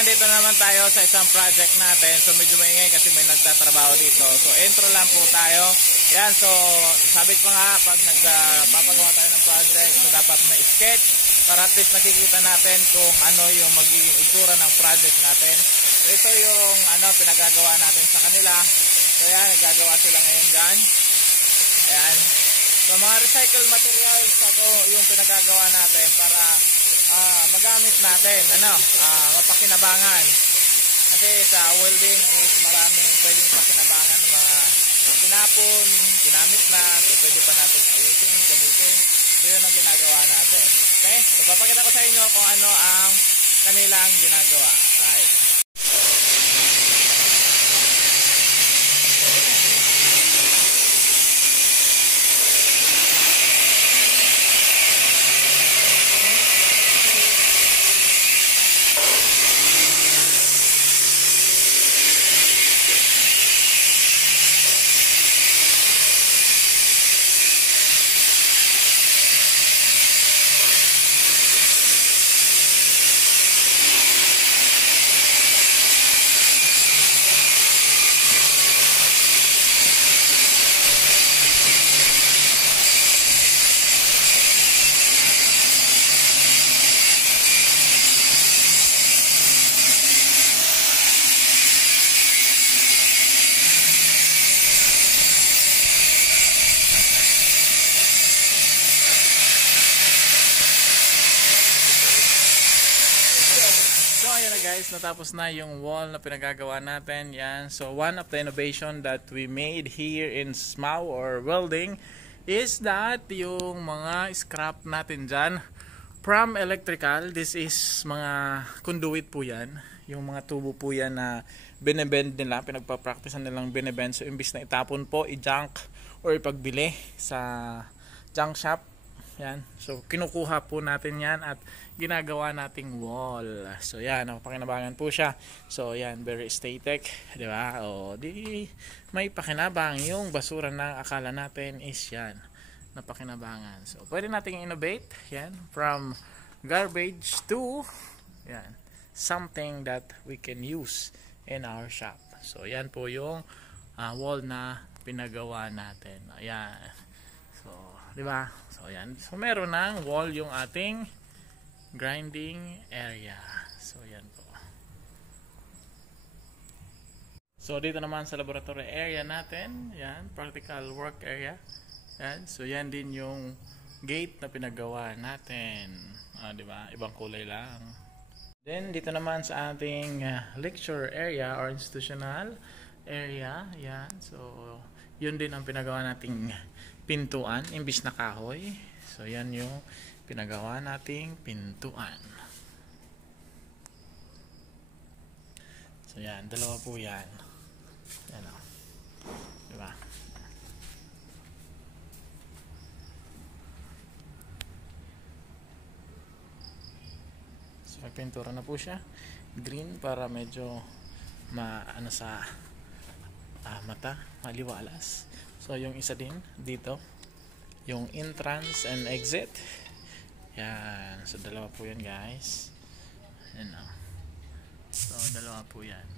yan, dito naman tayo sa isang project natin. So medyo maingay kasi may nagtatrabaho dito. So intro lang po tayo. Yan, so sabi ko nga, pag nagpapagawa tayo ng project, so dapat may sketch para at least nakikita natin kung ano yung magiging itsura ng project natin. So ito yung pinagagawa natin sa kanila. So yan, nagagawa sila ngayon dyan. Ayan. So mga recycled materials ako yung pinagagawa natin para magamit natin, mapakinabangan. Kasi sa welding is maraming pwedeng pakinabangan ng mga tinapon, ginamit na, so pwede pa natin ayusin, gamitin. So yun ang ginagawa natin. Okay? So papakita ko sa inyo kung ano ang kanilang ginagawa. Right. So ayan na guys, natapos na yung wall na pinagagawa natin. Yan. So one of the innovation that we made here in SMAW or welding is that yung mga scrap natin dyan from electrical, this is mga conduit po yan. Yung mga tubo po yan na binebend nila, pinagpa-practice nilang binebend. So imbis na itapon po, i-junk or ipagbili sa junk shop. Yan. So kinukuha po natin yan at ginagawa nating wall. So yan, napakinabangan po siya. So yan, very aesthetic, di ba? O di may pakinabang yung basura na akala natin is yan, napakinabangan. So pwede nating innovate yan from garbage to yan, something that we can use in our shop. So yan po yung wall na pinagawa natin. Ayan. So, di ba? So, ayan. So, meron ng wall yung ating grinding area. So, ayan po. So, dito naman sa laboratory area natin, ayan, practical work area. Ayan. So, yan din yung gate na pinagawa natin. Di ba? Ibang kulay lang. Then, dito naman sa ating lecture area or institutional area. Ayan. So, yun din ang pinagawa nating pintuan imbis na kahoy. So yan yung pinagawa nating pintuan. So yan, dalawa po yan. Yan o. Diba? So may pintura na po siya. Green para medyo sa mata, maliwalas. So yung isa din dito, yung entrance and exit. Yan. So dalawa po yan guys. Yan o. So dalawa po yan.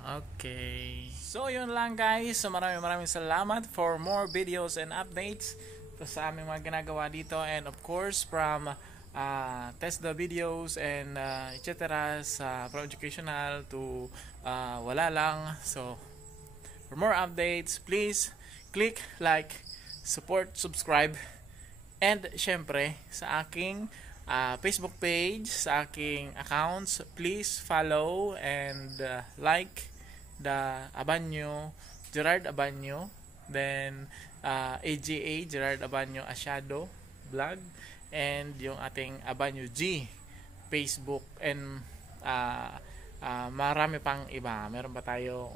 Okay. So yun lang guys. So maraming salamat for more videos and updates sa aming mga ginagawa dito. And of course from test the videos and etc. From educational to wala lang. So for more updates, please click like, support, subscribe, and syempre sa aking Facebook page, sa aking accounts, please follow and like the Abanyo, Gerard Abanyo, then AGA, Gerard Abanyo Asyado vlog, and yung ating Abanyo G Facebook, and marami pang iba. Meron pa tayo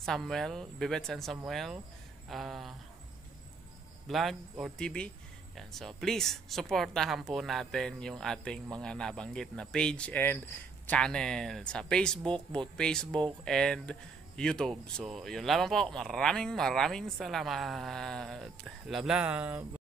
Samuel, Bibets and Samuel vlog or TV. Yan. So please supportahan po natin yung ating mga nabanggit na page and channel sa Facebook, both Facebook and YouTube. So yun lamang po. Maraming salamat. Love.